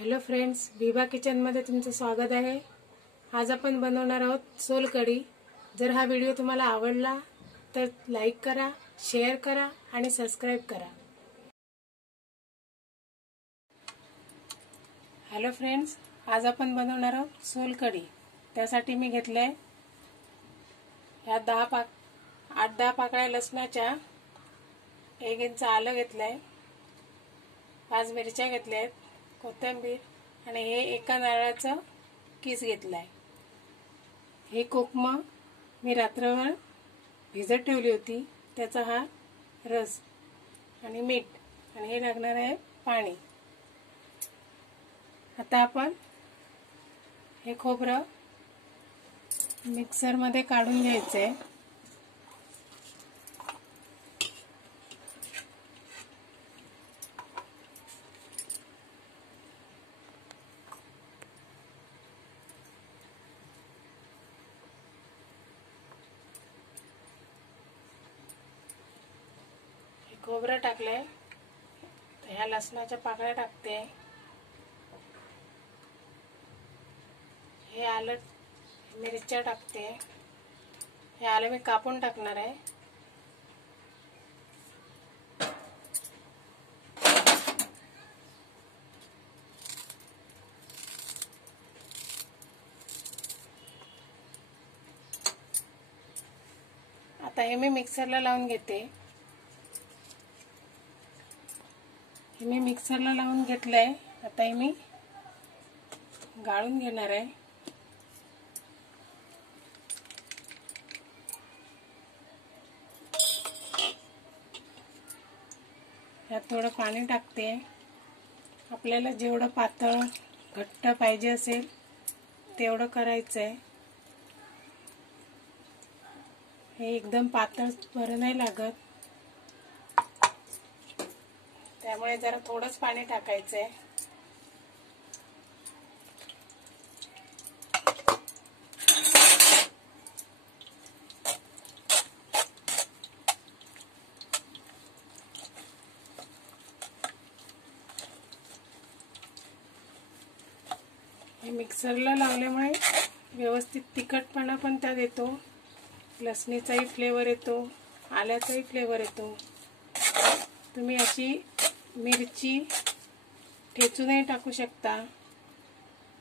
Hello friends, विभा किचनमध्ये तुमचं स्वागत आहे। आज आपण बनवणार आहोत सोलकढी। जर हा व्हिडिओ तुम्हाला आवडला तर लाईक करा, शेअर करा आणि सबस्क्राइब करा। हॅलो फ्रेंड्स, आज आपण बनवणार आहोत सोलकढी। त्यासाठी मी घेतले या 8-10 पाकळ्या लसणाच्या, 1 इंच आलं घेतलंय, 5 मिरच्या घेतल्यात, कोथिंबीर आणि हे एका नारळाचं किस घेतलाय। हे कोकम मी रात्रभर भिजत ठेवली होती, त्याचा हा रस आणि मीठ आणि हे लागणार आहे पाणी। आता आपण हे खोबरं मिक्सर मध्ये काढून घ्यायचंय। खोबरं टाकलंय, ह्या लसणाच्या पाकळ्या टाकते, हे आलं मिरच्या टाकते, हे आलं मी कापून टाकणार आहे। आता हे मी मिक्सरला लावून घेते। हे मी मिक्सरला लावून घेतलंय, आता हे मी गाळून घेणार आहे। यात थोडं पाणी टाकते, आपल्याला जेवढं पातळ घट्ट पाहिजे असेल तेवढं करायचंय। हे एकदम पातळ बरं नाही लागत, त्यामुळे जरा थोडंच पाणी टाकायचंय। हे मिक्सरला लावल्यामुळे व्यवस्थित तिखटपणा पण त्यात येतो, लसणीचाही फ्लेवर येतो, आल्याचाही फ्लेवर येतो। तुम्ही अशी मिरची ठेचूनही टाकू शकता,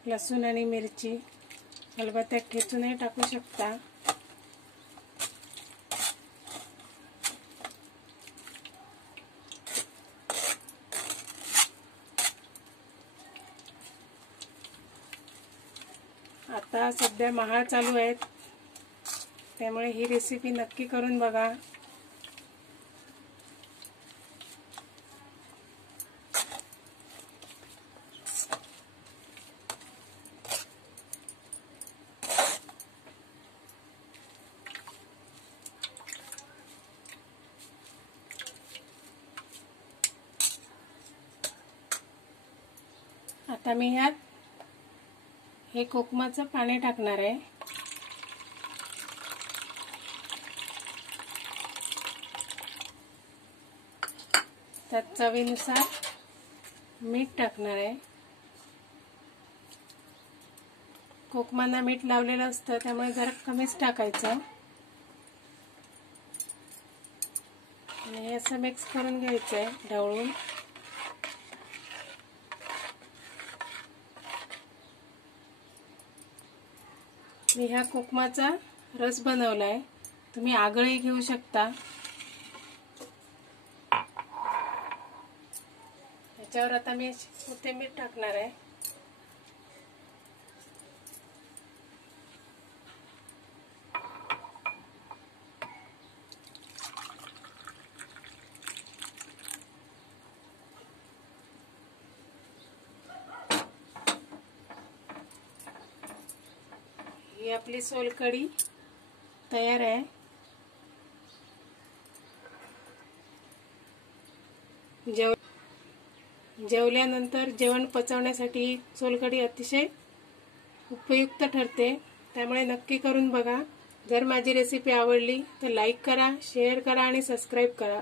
लसूण आणि मिरची खलबत्त्यात ठेचूनही टाकू शकता। आता सध्या महाळ चालू आहेत, त्यामुळे ही रेसिपी नक्की करून बघा। आता मी ह्यात हे कोकमाचं पाणी टाकणार आहे। त्यात चवीनुसार मीठ टाकणार आहे। कोकमांना मीठ लावलेलं असतं, त्यामुळे जरा कमीच टाकायचं आणि हे असं मिक्स करून घ्यायचंय ढवळून। मी ह्या कोकमाचा रस बनवलाय, तुम्ही आगळही घेऊ शकता। याच्यावर आता मी कोथिंबीर टाकणार आहे। ही आपली सोलकढी तयार आहे। जेवल्यानंतर जेवण पचवण्यासाठी सोलकढी अतिशय उपयुक्त ठरते, त्यामुळे नक्की करून बघा। जर माझी रेसिपी आवडली तर लाईक करा, शेअर करा आणि सबस्क्राइब करा।